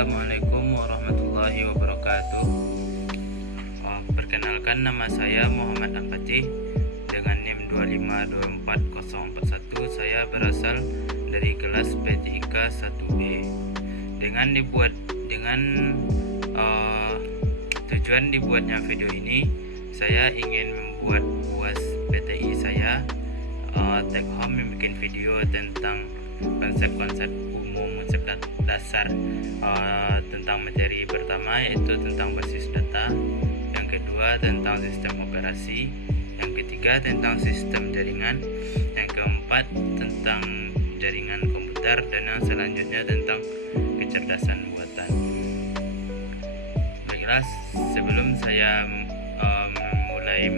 Assalamualaikum warahmatullahi wabarakatuh. Perkenalkan, nama saya Muhammad Al-Fatih dengan NIM 2524041. Saya berasal dari kelas PTIK 1B. Dengan tujuan dibuatnya video ini, saya ingin membuat UAS PTI saya take home, membuat video tentang konsep-konsep umum, konsep dasar tentang materi pertama, yaitu tentang basis data, yang kedua tentang sistem operasi, yang ketiga tentang sistem jaringan, yang keempat tentang jaringan komputer, dan yang selanjutnya tentang kecerdasan buatan. Baiklah, sebelum saya mulai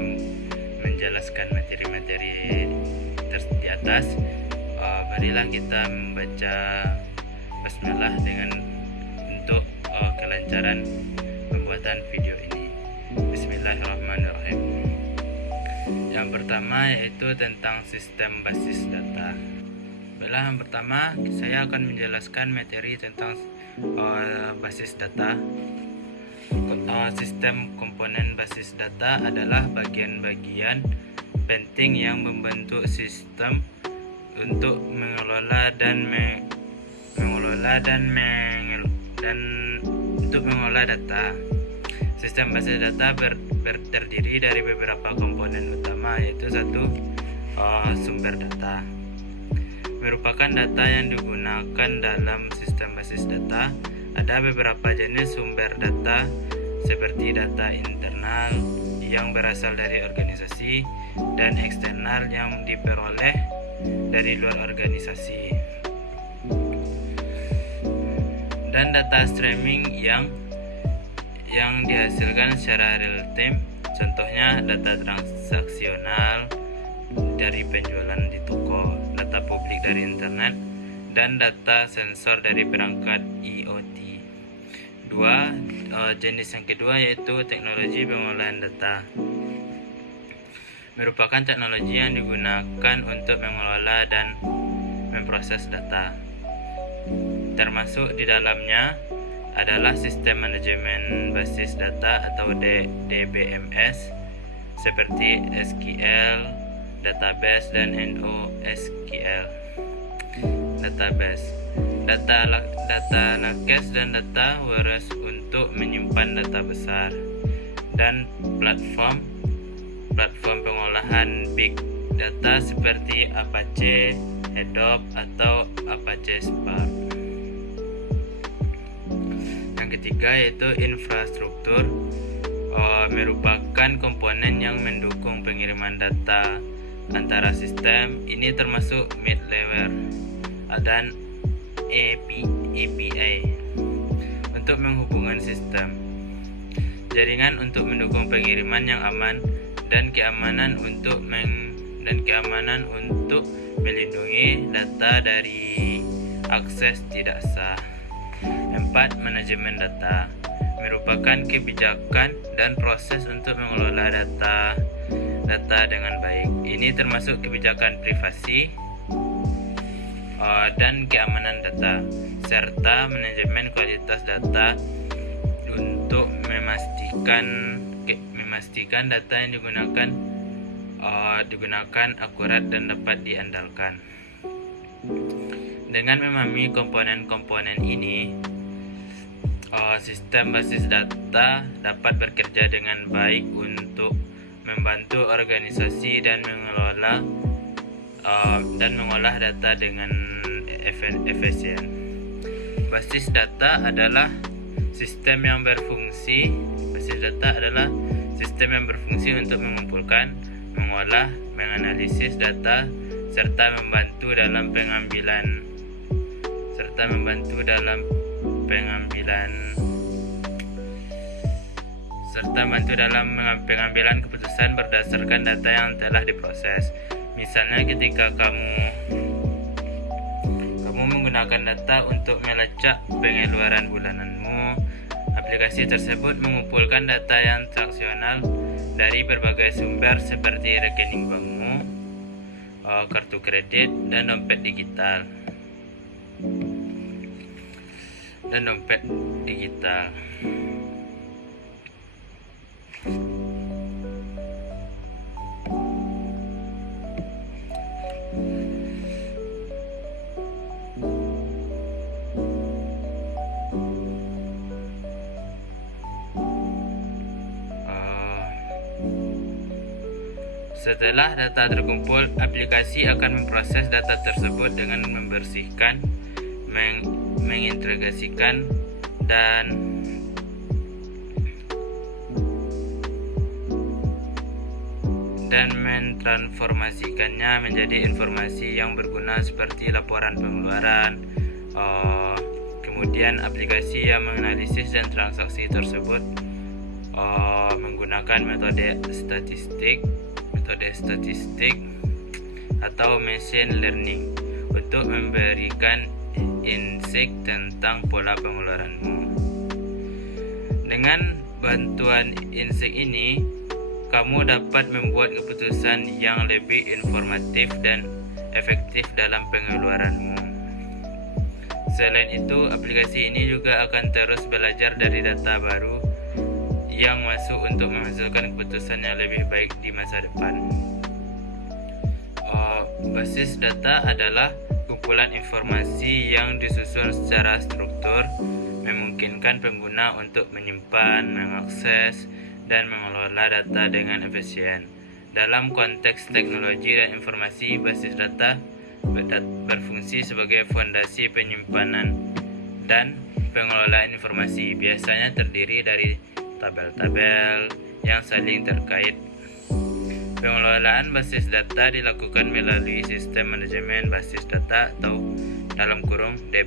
menjelaskan materi-materi di atas, marilah kita membaca basmalah untuk kelancaran pembuatan video ini. Bismillahirrahmanirrahim. Yang pertama yaitu tentang sistem basis data. Baiklah, yang pertama saya akan menjelaskan materi tentang basis data. Sistem komponen basis data adalah bagian-bagian penting yang membentuk sistem untuk mengelola data. Sistem basis data terdiri dari beberapa komponen utama, yaitu satu, sumber data. Merupakan data yang digunakan dalam sistem basis data. Ada beberapa jenis sumber data, seperti data internal yang berasal dari organisasi dan eksternal yang diperoleh dari luar organisasi, dan data streaming yang dihasilkan secara real time. Contohnya data transaksional dari penjualan di toko, data publik dari internet, dan data sensor dari perangkat IoT. Jenis yang kedua yaitu teknologi pengolahan data. Merupakan teknologi yang digunakan untuk mengelola dan memproses data. Termasuk di dalamnya adalah sistem manajemen basis data atau DBMS, seperti SQL, database, dan NoSQL database, data lakes dan data warehouse untuk menyimpan data besar, dan platform pengolahan big data seperti Apache Hadoop atau Apache Spark. Yang ketiga yaitu infrastruktur. Merupakan komponen yang mendukung pengiriman data antara sistem. Ini termasuk middleware dan API untuk menghubungkan sistem. Jaringan untuk mendukung pengiriman yang aman, dan keamanan untuk melindungi data dari akses tidak sah. 4. Manajemen data. Merupakan kebijakan dan proses untuk mengelola data dengan baik. Ini termasuk kebijakan privasi dan keamanan data, serta manajemen kualitas data untuk memastikan data yang digunakan akurat dan dapat diandalkan. Dengan memahami komponen-komponen ini, sistem basis data dapat bekerja dengan baik untuk membantu organisasi dan mengolah data dengan efisien. Basis data adalah sistem yang berfungsi untuk mengumpulkan, mengolah, menganalisis data, serta membantu dalam pengambilan keputusan berdasarkan data yang telah diproses. Misalnya, ketika kamu menggunakan data untuk melacak pengeluaran bulananmu, aplikasi tersebut mengumpulkan data yang transaksional dari berbagai sumber seperti rekening bankmu, kartu kredit, dan dompet digital. dan dompet digital. Setelah data terkumpul, aplikasi akan memproses data tersebut dengan membersihkan, mengintegrasikan, dan mentransformasikannya menjadi informasi yang berguna seperti laporan pengeluaran. Kemudian aplikasi yang menganalisis dan transaksi tersebut menggunakan metode statistik atau machine learning untuk memberikan insight tentang pola pengeluaranmu. Dengan bantuan insight ini, kamu dapat membuat keputusan yang lebih informatif dan efektif dalam pengeluaranmu. Selain itu, aplikasi ini juga akan terus belajar dari data baru yang masuk untuk menghasilkan keputusan yang lebih baik di masa depan. Basis data adalah kumpulan informasi yang disusun secara struktur, memungkinkan pengguna untuk menyimpan, mengakses, dan mengelola data dengan efisien. Dalam konteks teknologi dan informasi, basis data berfungsi sebagai fondasi penyimpanan dan pengelolaan informasi. Biasanya terdiri dari tabel-tabel yang saling terkait. Pengelolaan basis data dilakukan melalui sistem manajemen basis data atau dalam kurung DB.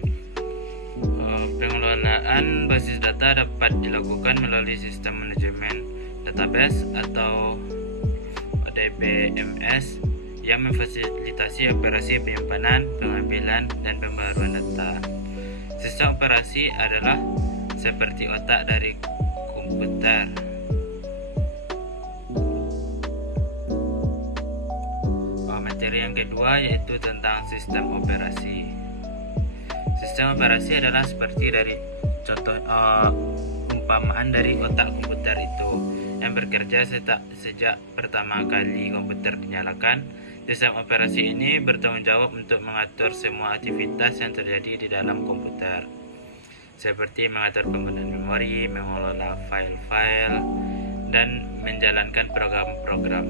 Pengelolaan basis data dapat dilakukan melalui sistem manajemen database atau DBMS yang memfasilitasi operasi penyimpanan, pengambilan, dan pembaruan data. Sistem operasi adalah seperti otak dari komputer. Materi yang kedua yaitu tentang sistem operasi. Sistem operasi adalah seperti dari contoh umpamaan dari otak komputer itu yang bekerja sejak pertama kali komputer dinyalakan. Sistem operasi ini bertanggung jawab untuk mengatur semua aktivitas yang terjadi di dalam komputer, seperti mengatur penggunaan memori, mengelola file-file, dan menjalankan program-program.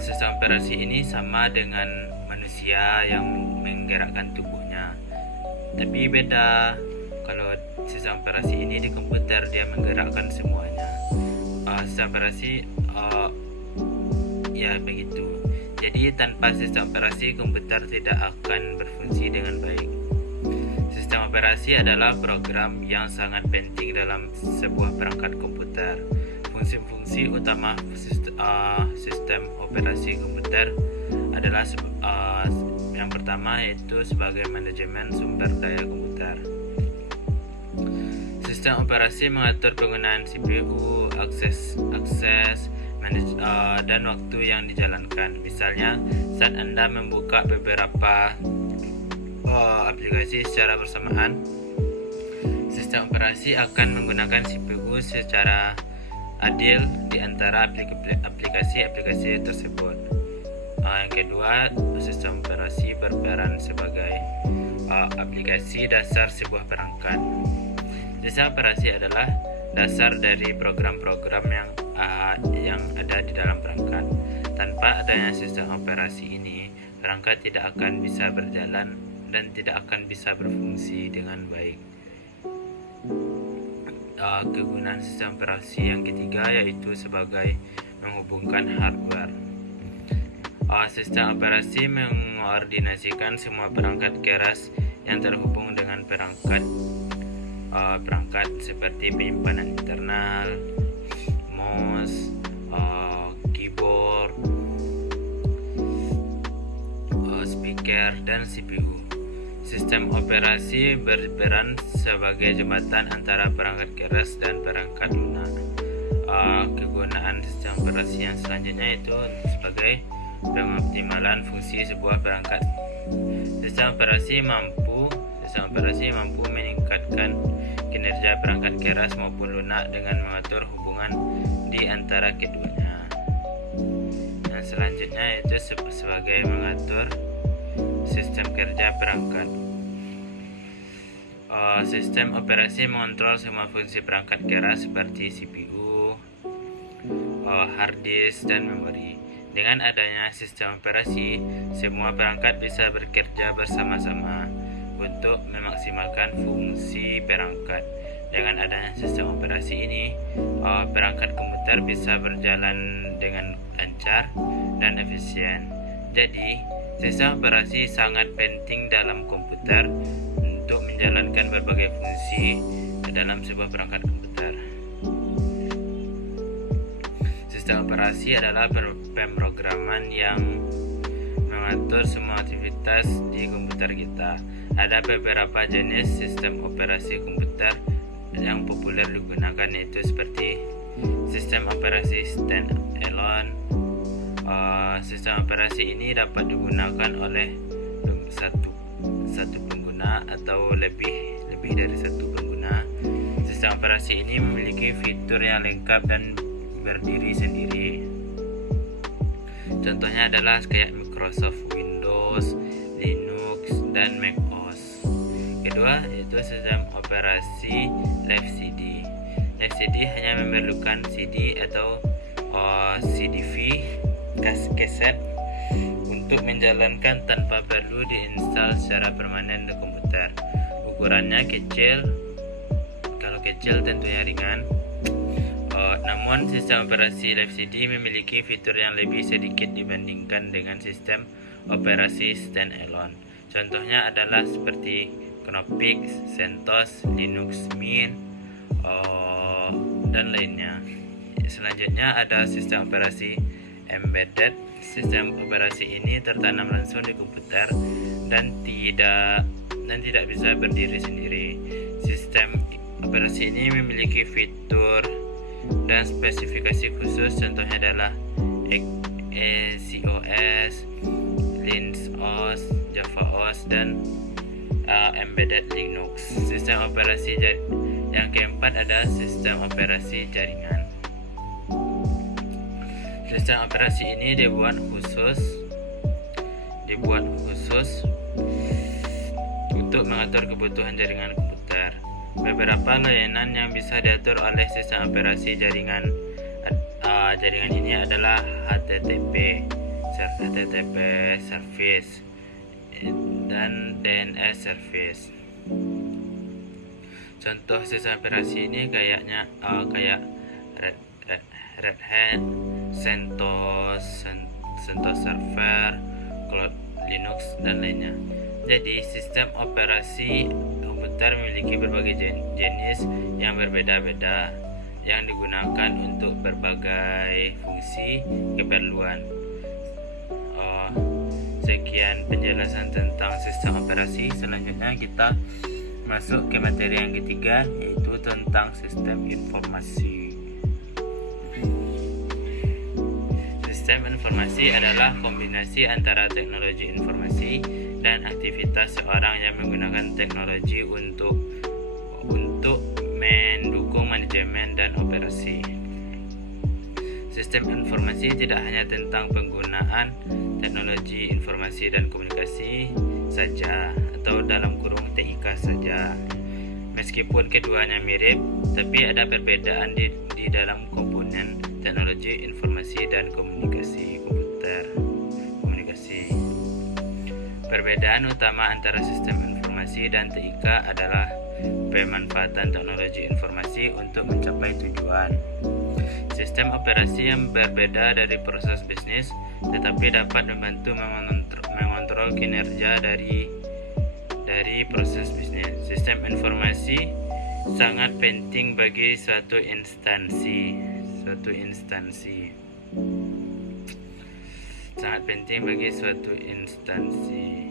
Sistem operasi ini sama dengan manusia yang menggerakkan tubuhnya, tapi beda. Kalau sistem operasi ini di komputer, dia menggerakkan semuanya. Sistem operasi ya begitu. Jadi tanpa sistem operasi, komputer tidak akan berfungsi dengan baik. Sistem operasi adalah program yang sangat penting dalam sebuah perangkat komputer. Fungsi-fungsi utama sistem operasi komputer adalah yang pertama yaitu sebagai manajemen sumber daya komputer. Sistem operasi mengatur penggunaan CPU, akses dan waktu yang dijalankan. Misalnya, saat Anda membuka beberapa aplikasi secara bersamaan, sistem operasi akan menggunakan CPU secara adil di antara aplikasi-aplikasi tersebut. Yang kedua, sistem operasi berperan sebagai aplikasi dasar sebuah perangkat. Sistem operasi adalah dasar dari program-program yang ada di dalam perangkat. Tanpa adanya sistem operasi ini, perangkat tidak akan bisa berjalan dan tidak akan bisa berfungsi dengan baik. Kegunaan sistem operasi yang ketiga yaitu sebagai menghubungkan hardware. Sistem operasi mengkoordinasikan semua perangkat keras yang terhubung dengan perangkat seperti penyimpanan internal, mouse, keyboard, speaker, dan CPU. Sistem operasi berperan sebagai jembatan antara perangkat keras dan perangkat lunak. Kegunaan sistem operasi yang selanjutnya itu sebagai pengoptimalan fungsi sebuah perangkat. Sistem operasi mampu meningkatkan kinerja perangkat keras maupun lunak dengan mengatur hubungan di antara keduanya. Dan selanjutnya yaitu sebagai mengatur sistem kerja perangkat. Sistem operasi mengontrol semua fungsi perangkat keras seperti CPU, hard disk, dan memori. Dengan adanya sistem operasi, semua perangkat bisa bekerja bersama-sama untuk memaksimalkan fungsi perangkat. Dengan adanya sistem operasi ini, perangkat komputer bisa berjalan dengan lancar dan efisien. Jadi, sistem operasi sangat penting dalam komputer untuk menjalankan berbagai fungsi dalam sebuah perangkat komputer. Sistem operasi adalah pemrograman yang mengatur semua aktivitas di komputer kita. Ada beberapa jenis sistem operasi komputer yang populer digunakan, yaitu seperti sistem operasi standalone. Sistem operasi ini dapat digunakan oleh satu pengguna atau lebih dari satu pengguna. Sistem operasi ini memiliki fitur yang lengkap dan berdiri sendiri. Contohnya adalah kayak Microsoft Windows, Linux, dan macOS. Kedua yaitu sistem operasi Live CD. Live CD hanya memerlukan CD atau CDV kaset untuk menjalankan tanpa perlu diinstal secara permanen di komputer. Ukurannya kecil, kalau kecil tentunya ringan. Namun sistem operasi Live CD memiliki fitur yang lebih sedikit dibandingkan dengan sistem operasi standalone. Contohnya adalah seperti Knoppix, CentOS, Linux Mint, dan lainnya. Selanjutnya ada sistem operasi embedded. Sistem operasi ini tertanam langsung di komputer dan tidak bisa berdiri sendiri. Sistem operasi ini memiliki fitur dan spesifikasi khusus, contohnya adalah XOS, LinOS, JavaOS, dan embedded Linux. Sistem operasi yang keempat ada sistem operasi jaringan. Sistem operasi ini dibuat khusus untuk mengatur kebutuhan jaringan komputer. Beberapa layanan yang bisa diatur oleh sistem operasi jaringan ini adalah HTTP service dan DNS service. Contoh sistem operasi ini kayak Red Hat, CentOS Server, Cloud Linux, dan lainnya. Jadi sistem operasi komputer memiliki berbagai jenis yang berbeda-beda yang digunakan untuk berbagai fungsi keperluan. Sekian penjelasan tentang sistem operasi. Selanjutnya kita masuk ke materi yang ketiga, yaitu tentang sistem informasi. Sistem informasi adalah kombinasi antara teknologi informasi dan aktivitas seorang yang menggunakan teknologi untuk mendukung manajemen dan operasi. Sistem informasi tidak hanya tentang penggunaan teknologi informasi dan komunikasi saja, atau dalam kurung TIK saja. Meskipun keduanya mirip, tapi ada perbedaan di dalam komponen teknologi informasi dan komunikasi komputer. Perbedaan utama antara sistem informasi dan TIK adalah pemanfaatan teknologi informasi untuk mencapai tujuan. Sistem operasi yang berbeda dari proses bisnis, tetapi dapat membantu mengontrol kinerja dari proses bisnis. Sistem informasi sangat penting bagi suatu instansi. Sangat penting bagi suatu instansi.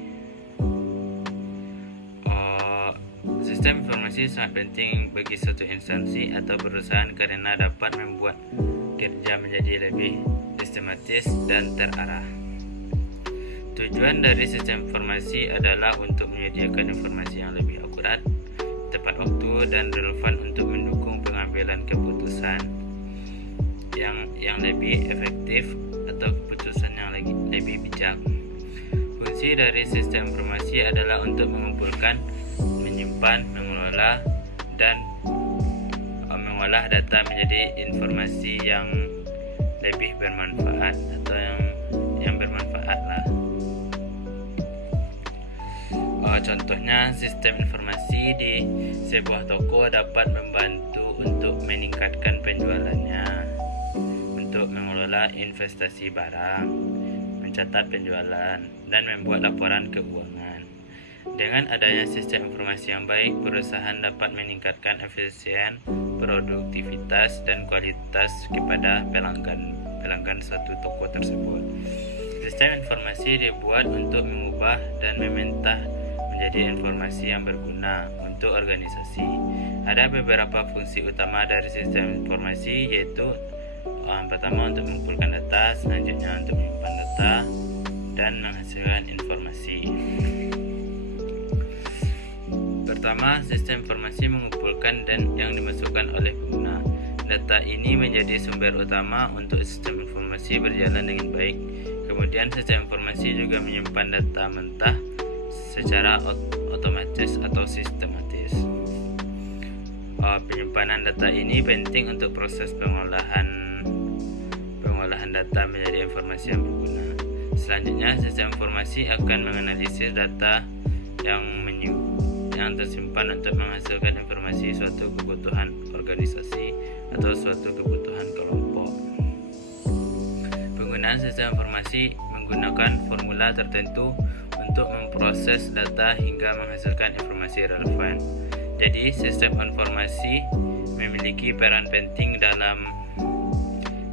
Sistem informasi sangat penting bagi suatu instansi atau perusahaan karena dapat membuat kerja menjadi lebih sistematis dan terarah. Tujuan dari sistem informasi adalah untuk menyediakan informasi yang lebih akurat, tepat waktu, dan relevan untuk mendukung pengambilan keputusan yang lebih efektif atau keputusan yang lebih bijak. Fungsi dari sistem informasi adalah untuk mengumpulkan, menyimpan, mengelola, dan mengolah data menjadi informasi yang lebih bermanfaat atau yang bermanfaat lah. Contohnya, sistem informasi di sebuah toko dapat membantu untuk meningkatkan penjualannya, untuk mengelola investasi barang, mencatat penjualan, dan membuat laporan keuangan. Dengan adanya sistem informasi yang baik, perusahaan dapat meningkatkan efisien, produktivitas, dan kualitas kepada pelanggan suatu toko tersebut. Sistem informasi dibuat untuk mengubah dan mementah menjadi informasi yang berguna untuk organisasi. Ada beberapa fungsi utama dari sistem informasi, yaitu pertama untuk mengumpulkan data, selanjutnya untuk menyimpan data, dan menghasilkan informasi. Pertama, sistem informasi mengumpulkan dan yang dimasukkan oleh pengguna. Data ini menjadi sumber utama untuk sistem informasi berjalan dengan baik. Kemudian sistem informasi juga menyimpan data mentah secara otomatis atau sistematis. Penyimpanan data ini penting untuk proses pengolahan data menjadi informasi yang berguna. Selanjutnya, sistem informasi akan menganalisis data yang tersimpan untuk menghasilkan informasi suatu kebutuhan organisasi atau suatu kebutuhan kelompok. Penggunaan sistem informasi menggunakan formula tertentu untuk memproses data hingga menghasilkan informasi relevan. Jadi, sistem informasi memiliki peran penting dalam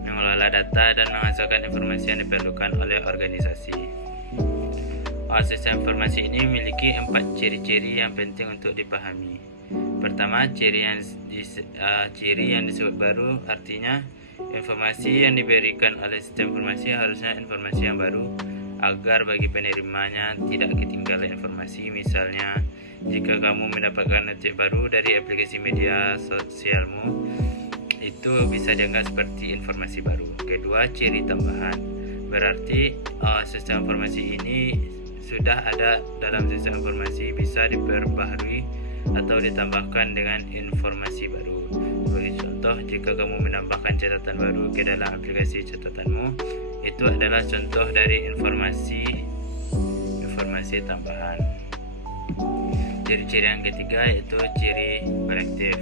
mengelola data dan menghasilkan informasi yang diperlukan oleh organisasi. Sistem informasi ini memiliki 4 ciri-ciri yang penting untuk dipahami. Pertama, ciri yang disebut baru, artinya informasi yang diberikan oleh sistem informasi harusnya informasi yang baru agar bagi penerimanya tidak ketinggalan informasi. Misalnya, jika kamu mendapatkan notif baru dari aplikasi media sosialmu, itu bisa dianggap seperti informasi baru. Kedua, ciri tambahan, berarti sistem informasi ini sudah ada dalam sistem informasi, bisa diperbaharui atau ditambahkan dengan informasi baru. Sebagai contoh, jika kamu menambahkan catatan baru ke dalam aplikasi catatanmu, itu adalah contoh dari informasi tambahan. Ciri-ciri yang ketiga yaitu ciri korektif,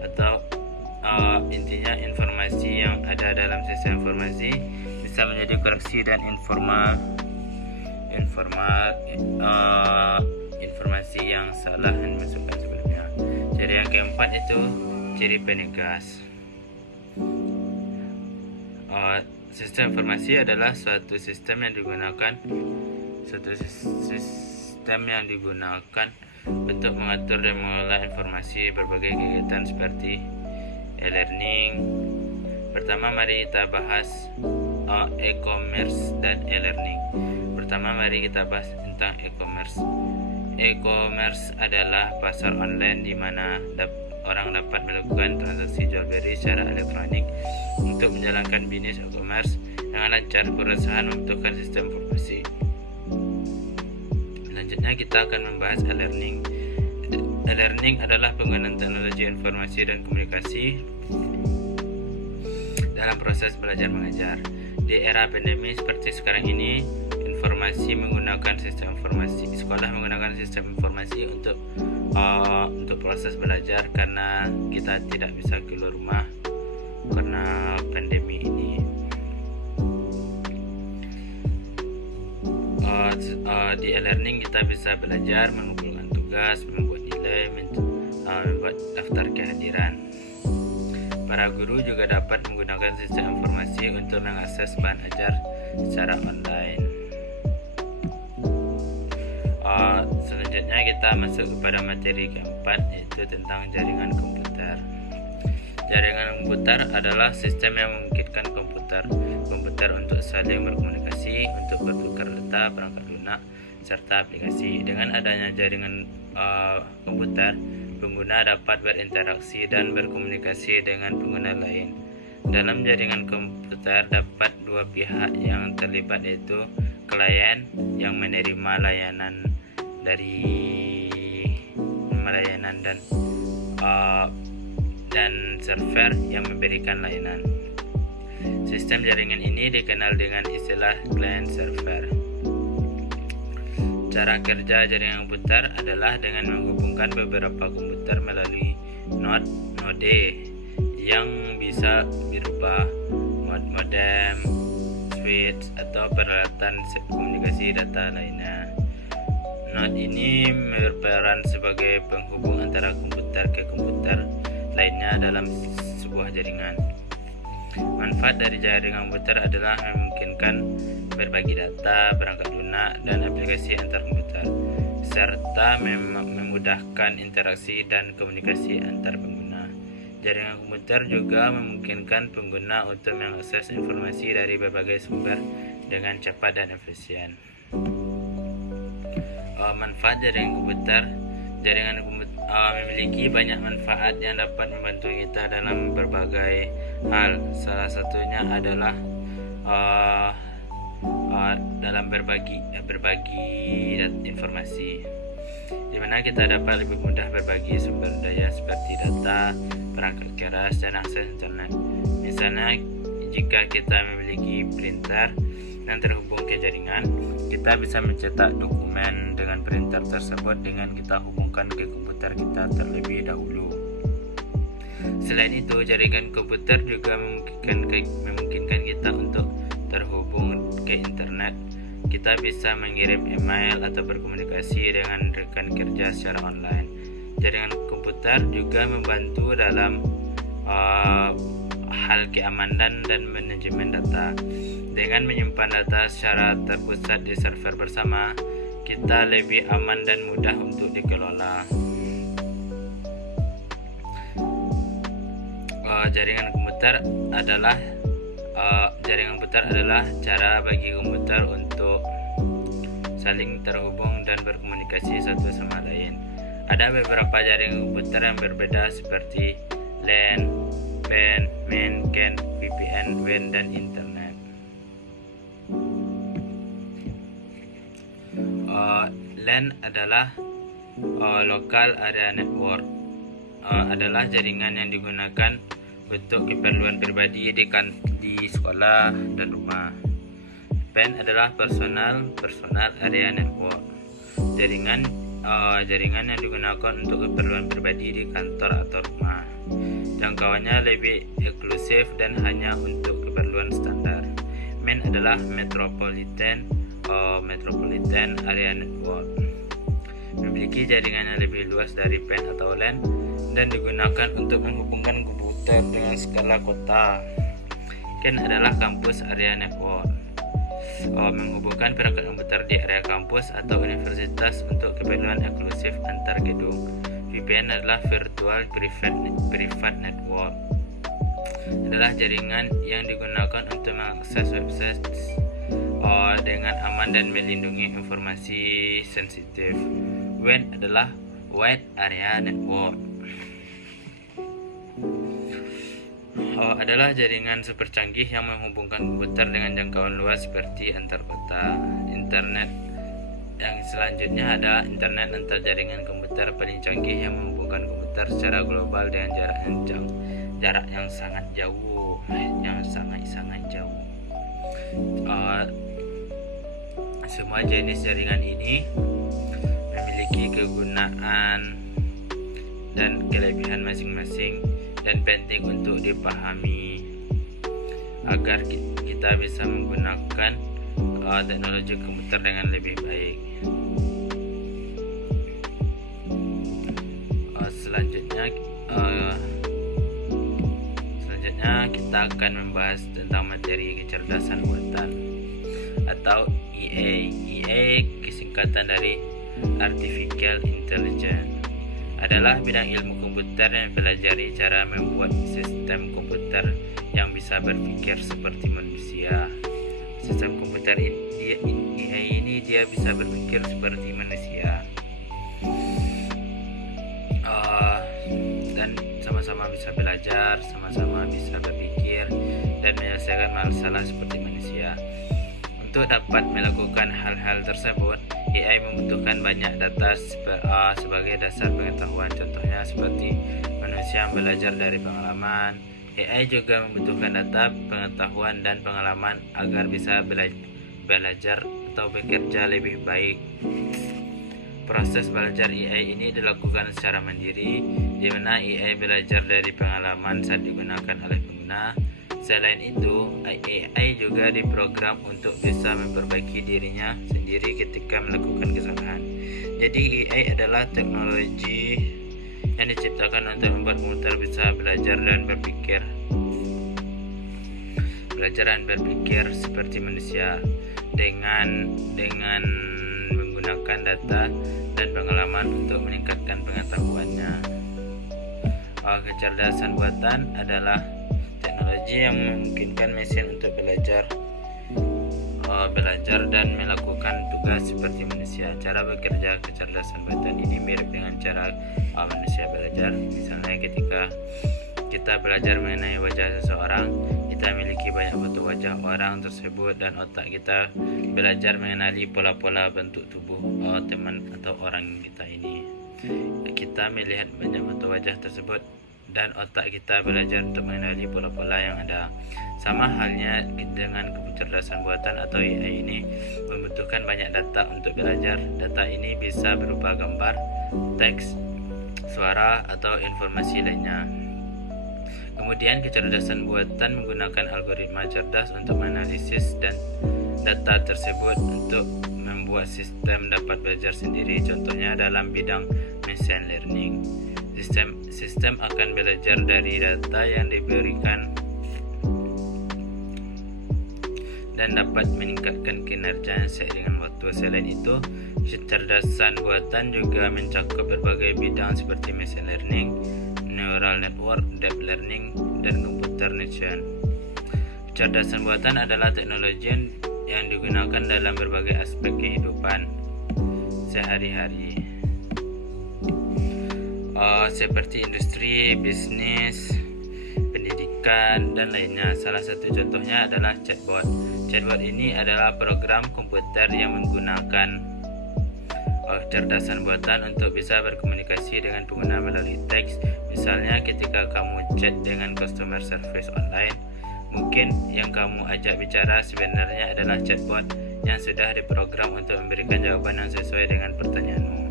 atau intinya informasi yang ada dalam sistem informasi bisa menjadi koreksi dan informasi yang salah yang dimasukkan sebelumnya. Ciri yang keempat itu ciri penegas. Sistem informasi adalah suatu sistem yang digunakan untuk mengatur dan mengelola informasi berbagai kegiatan seperti e-learning. Pertama, mari kita bahas e-commerce dan e-learning. Pertama, mari kita bahas tentang e-commerce. E-commerce adalah pasar online di mana orang dapat melakukan transaksi jual beli secara elektronik. Untuk menjalankan bisnis e-commerce dengan lancar, perusahaan membutuhkan sistem informasi. Selanjutnya, kita akan membahas e-learning. E-learning adalah penggunaan teknologi informasi dan komunikasi dalam proses belajar mengajar. Di era pandemi seperti sekarang ini, sekolah menggunakan sistem informasi untuk proses belajar, karena kita tidak bisa keluar rumah karena pandemi ini. Di e-learning kita bisa belajar, mengumpulkan tugas, membuat nilai, membuat daftar kehadiran. Para guru juga dapat menggunakan sistem informasi untuk mengakses bahan ajar secara online. Selanjutnya kita masuk kepada materi keempat, yaitu tentang jaringan komputer. Jaringan komputer adalah sistem yang memungkinkan komputer untuk saling berkomunikasi, untuk bertukar data, perangkat lunak, pengguna serta aplikasi. Dengan adanya jaringan komputer, pengguna dapat berinteraksi dan berkomunikasi dengan pengguna lain. Dalam jaringan komputer dapat dua pihak yang terlibat, yaitu klien yang menerima layanan dan server yang memberikan layanan. Sistem jaringan ini dikenal dengan istilah client server. Cara kerja jaringan komputer adalah dengan menghubungkan beberapa komputer melalui node yang bisa berupa modem, switch, atau peralatan komunikasi data lainnya. Node ini berperan sebagai penghubung antara komputer ke komputer lainnya dalam sebuah jaringan. Manfaat dari jaringan komputer adalah memungkinkan berbagi data, perangkat lunak, dan aplikasi antar komputer, serta memudahkan interaksi dan komunikasi antar pengguna. Jaringan komputer juga memungkinkan pengguna untuk mengakses informasi dari berbagai sumber dengan cepat dan efisien. Manfaat jaringan komputer. Jaringan komputer memiliki banyak manfaat yang dapat membantu kita dalam berbagai hal. Salah satunya adalah dalam berbagi informasi, di mana kita dapat lebih mudah berbagi sumber daya seperti data, perangkat keras, dan akses internet. Misalnya, jika kita memiliki printer dan terhubung ke jaringan, kita bisa mencetak dokumen dengan printer tersebut dengan kita hubungkan ke komputer kita terlebih dahulu. Selain itu, jaringan komputer juga memungkinkan kita untuk terhubung ke internet. Kita bisa mengirim email atau berkomunikasi dengan rekan kerja secara online. Jaringan komputer juga membantu dalam hal keamanan dan manajemen data. Dengan menyimpan data secara terpusat di server bersama, kita lebih aman dan mudah untuk dikelola. Jaringan komputer adalah cara bagi komputer untuk saling terhubung dan berkomunikasi satu sama lain. Ada beberapa jaringan komputer yang berbeda seperti LAN, PAN, MAN, CAN, VPN, WAN, dan internet. LAN adalah Local Area Network, adalah jaringan yang digunakan untuk keperluan pribadi di sekolah dan rumah. PAN adalah Personal Area Network, jaringan yang digunakan untuk keperluan pribadi di kantor atau rumah. Jangkauannya lebih eksklusif dan hanya untuk keperluan standar. MAN adalah Metropolitan Area Network, memiliki jaringan yang lebih luas dari PAN atau LAN dan digunakan untuk menghubungkan komputer dengan skala kota. CAN adalah Campus Area Network, menghubungkan perangkat komputer di area kampus atau universitas untuk keperluan eksklusif antar gedung. VPN adalah Virtual Private Network, adalah jaringan yang digunakan untuk mengakses website dengan aman dan melindungi informasi sensitif. WAN adalah Wide Area Network, adalah jaringan super canggih yang menghubungkan komputer dengan jangkauan luas seperti antar kota. Internet yang selanjutnya adalah internet antar jaringan komputer paling canggih yang menghubungkan komputer secara global dengan jarak yang sangat jauh, semua jenis jaringan ini memiliki kegunaan dan kelebihan masing-masing dan penting untuk dipahami agar kita bisa menggunakan teknologi komputer dengan lebih baik. Selanjutnya kita akan membahas tentang materi kecerdasan buatan atau EA, kesingkatan dari Artificial Intelligence, adalah bidang ilmu komputer yang mempelajari cara membuat sistem komputer yang bisa berpikir seperti manusia. Sistem komputer EA ini dia dia bisa berpikir seperti manusia, dan sama-sama bisa belajar, sama-sama bisa berpikir dan menyelesaikan masalah seperti manusia. Untuk dapat melakukan hal-hal tersebut, AI membutuhkan banyak data sebagai dasar pengetahuan. Contohnya seperti manusia yang belajar dari pengalaman. AI juga membutuhkan data, pengetahuan, dan pengalaman agar bisa belajar atau bekerja lebih baik. Proses belajar AI ini dilakukan secara mandiri, di mana AI belajar dari pengalaman saat digunakan oleh pengguna. Selain itu, AI juga diprogram untuk bisa memperbaiki dirinya sendiri ketika melakukan kesalahan. Jadi AI adalah teknologi yang diciptakan untuk membuat komputer bisa belajar dan berpikir seperti manusia dengan menggunakan data dan pengalaman untuk meningkatkan pengetahuannya. Kecerdasan buatan adalah teknologi yang memungkinkan mesin untuk belajar dan melakukan tugas seperti manusia. Cara bekerja kecerdasan buatan ini mirip dengan cara manusia belajar. Misalnya ketika kita belajar mengenai wajah seseorang, kita memiliki banyak foto wajah orang tersebut dan otak kita belajar mengenali pola-pola bentuk tubuh teman atau orang kita ini. Kita melihat banyak foto wajah tersebut dan otak kita belajar untuk mengenali pola-pola yang ada. Sama halnya dengan kecerdasan buatan atau AI ini membutuhkan banyak data untuk belajar. Data ini bisa berupa gambar, teks, suara, atau informasi lainnya. Kemudian kecerdasan buatan menggunakan algoritma cerdas untuk menganalisis dan data tersebut untuk membuat sistem dapat belajar sendiri. Contohnya dalam bidang machine learning. Sistem akan belajar dari data yang diberikan dan dapat meningkatkan kinerjanya seiring dengan waktu. Selain itu, kecerdasan buatan juga mencakup berbagai bidang seperti machine learning, neural network, deep learning, dan computer vision. Kecerdasan buatan adalah teknologi yang digunakan dalam berbagai aspek kehidupan sehari-hari, seperti industri, bisnis, pendidikan, dan lainnya. Salah satu contohnya adalah chatbot. Chatbot ini adalah program komputer yang menggunakan kecerdasan buatan untuk bisa berkomunikasi dengan pengguna melalui teks. Misalnya ketika kamu chat dengan customer service online, mungkin yang kamu ajak bicara sebenarnya adalah chatbot yang sudah diprogram untuk memberikan jawaban yang sesuai dengan pertanyaanmu.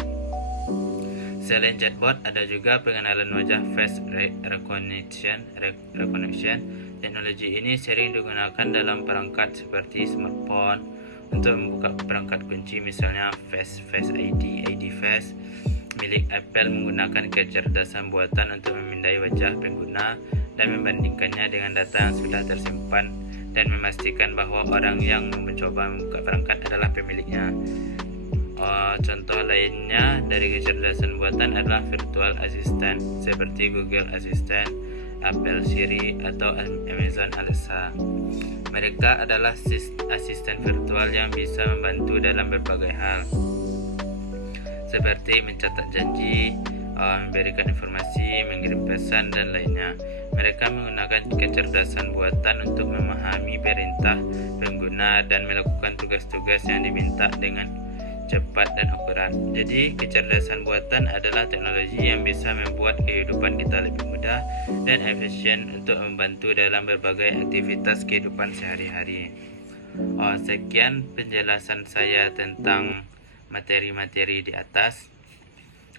Selain chatbot, ada juga pengenalan wajah face recognition. Teknologi ini sering digunakan dalam perangkat seperti smartphone untuk membuka perangkat kunci, misalnya Face ID Face milik Apple menggunakan kecerdasan buatan untuk memindai wajah pengguna dan membandingkannya dengan data yang sudah tersimpan dan memastikan bahwa orang yang mencoba membuka perangkat adalah pemiliknya. Contoh lainnya dari kecerdasan buatan adalah virtual assistant seperti Google Assistant, Apple Siri, atau Amazon Alexa. Mereka adalah asisten virtual yang bisa membantu dalam berbagai hal, seperti mencatat janji, memberikan informasi, mengirim pesan, dan lainnya. Mereka menggunakan kecerdasan buatan untuk memahami perintah pengguna dan melakukan tugas-tugas yang diminta dengan cepat dan akurat. Jadi, kecerdasan buatan adalah teknologi yang bisa membuat kehidupan kita lebih mudah dan efisien untuk membantu dalam berbagai aktivitas kehidupan sehari-hari. Sekian penjelasan saya tentang materi-materi di atas.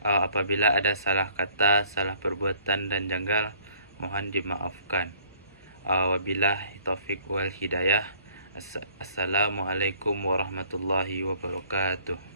Apabila ada salah kata, salah perbuatan, dan janggal, mohon dimaafkan. Wabillahi taufik wal hidayah. Assalamualaikum warahmatullahi wabarakatuh.